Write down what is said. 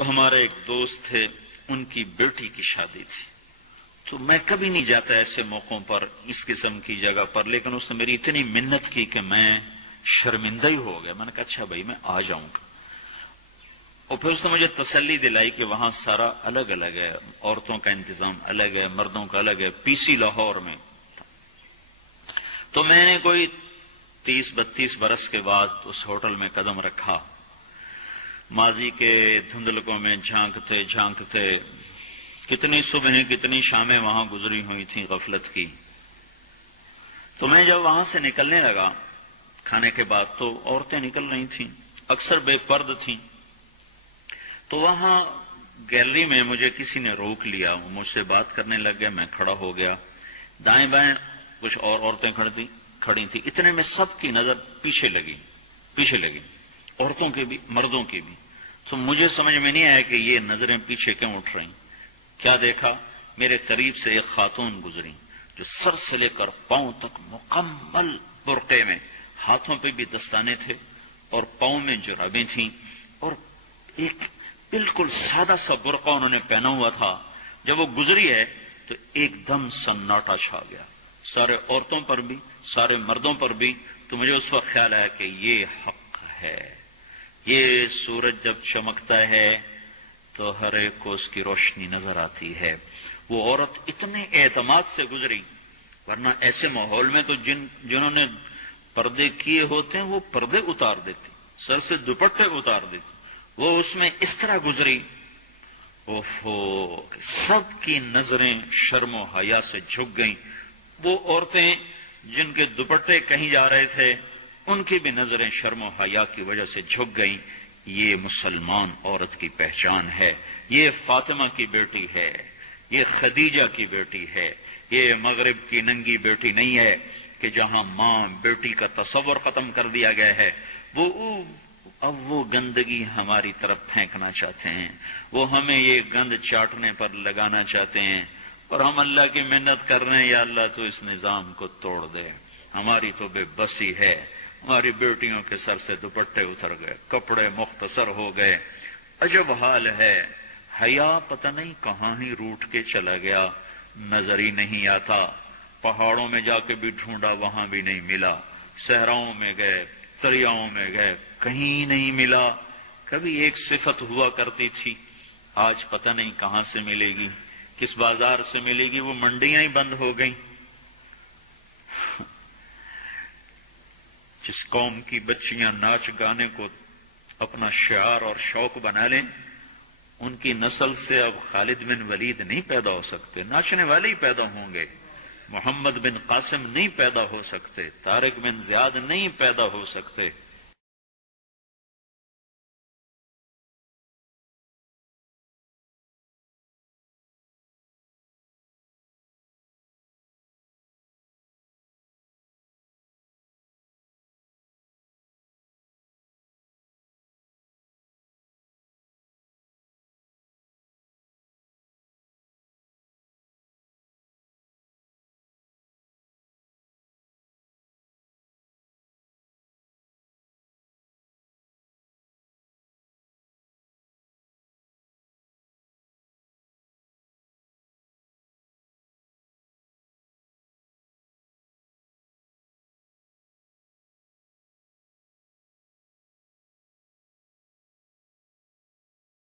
ہمارے ایک دوست تھے، ان کی بیٹی کی شادی تھی، تو میں کبھی نہیں جاتا ایسے موقعوں پر اس قسم کی جگہ پر، لیکن اس نے میری اتنی منت کی کہ میں شرمندہ ہی ہو گیا۔ میں نے کہا اچھا بھائی میں آ جاؤں گا، اور پھر اس نے مجھے تسلی دلائی کہ وہاں سارا الگ الگ ہے، عورتوں کا انتظام الگ ہے، مردوں کا الگ ہے، پی سی لاہور میں۔ تو میں نے کوئی 30-32 برس کے بعد اس ہوٹل میں قدم رکھا، ماضی کے دھندلکوں میں جھانکتے جھانکتے کتنی صبحیں کتنی شامیں وہاں گزری ہوئی تھیں غفلت کی۔ تو میں جب وہاں سے نکلنے لگا کھانے کے بعد، تو عورتیں نکل رہی تھیں، اکثر بے پرد تھیں، تو وہاں گیلری میں مجھے کسی نے روک لیا، وہ مجھ سے بات کرنے لگ گیا، میں کھڑا ہو گیا، دائیں بائیں کچھ اور عورتیں کھڑی تھیں، اتنے میں سب کی نظر پیچھے لگی، عورتوں کی بھی مردوں کی بھی۔ تو مجھے سمجھ میں نہیں آیا کہ یہ نظریں پیچھے کیوں اٹھ رہی۔ کیا دیکھا، میرے قریب سے ایک خاتون گزری جو سر سے لے کر پاؤں تک مکمل برقعے میں، ہاتھوں پہ بھی دستانے تھے اور پاؤں میں جرابیں تھیں، اور ایک بالکل سادہ سا برقع انہوں نے پہنا ہوا تھا۔ جب وہ گزری ہے تو ایک دم سناٹا چھا گیا، سارے عورتوں پر بھی سارے مردوں پر بھی۔ تو مجھے اس وقت خیال آیا کہ یہ حق ہے، یہ سورج جب چمکتا ہے تو ہر ایک کو اس کی روشنی نظر آتی ہے۔ وہ عورت اتنے اعتماد سے گزری، ورنہ ایسے ماحول میں تو جنہوں نے پردے کیے ہوتے ہیں وہ پردے اتار دیتے، سر سے دوپٹے اتار دیتے، وہ اس میں اس طرح گزری، سب کی نظریں شرم و حیا سے جھک گئیں۔ وہ عورتیں جن کے دوپٹے کہیں جا رہے تھے ان کی بھی نظریں شرم و حیا کی وجہ سے جھک گئیں۔ یہ مسلمان عورت کی پہچان ہے، یہ فاطمہ کی بیٹی ہے، یہ خدیجہ کی بیٹی ہے، یہ مغرب کی ننگی بیٹی نہیں ہے کہ جہاں ماں بیٹی کا تصور ختم کر دیا گیا ہے، اب وہ گندگی ہماری طرف پھینکنا چاہتے ہیں، وہ ہمیں یہ گند چاٹنے پر لگانا چاہتے ہیں، اور ہم اللہ کی منت کر رہے ہیں یا اللہ تو اس نظام کو توڑ دے۔ ہماری تو بے بسی ہے، ہماری بیٹیوں کے سر سے دوپٹے اتر گئے، کپڑے مختصر ہو گئے، عجب حال ہے۔ حیا پتہ نہیں کہاں ہی روٹ کے چلا گیا، نظر ہی نہیں آتا۔ پہاڑوں میں جا کے بھی ڈھونڈا، وہاں بھی نہیں ملا، صحراؤں میں گئے، دریاؤں میں گئے، کہیں نہیں ملا۔ کبھی ایک صفت ہوا کرتی تھی، آج پتہ نہیں کہاں سے ملے گی، کس بازار سے ملے گی، وہ منڈیاں ہی بند ہو گئیں۔ جس قوم کی بچیاں ناچ گانے کو اپنا شعار اور شوق بنا لیں، ان کی نسل سے اب خالد بن ولید نہیں پیدا ہو سکتے، ناچنے والے ہی پیدا ہوں گے، محمد بن قاسم نہیں پیدا ہو سکتے، طارق بن زیاد نہیں پیدا ہو سکتے۔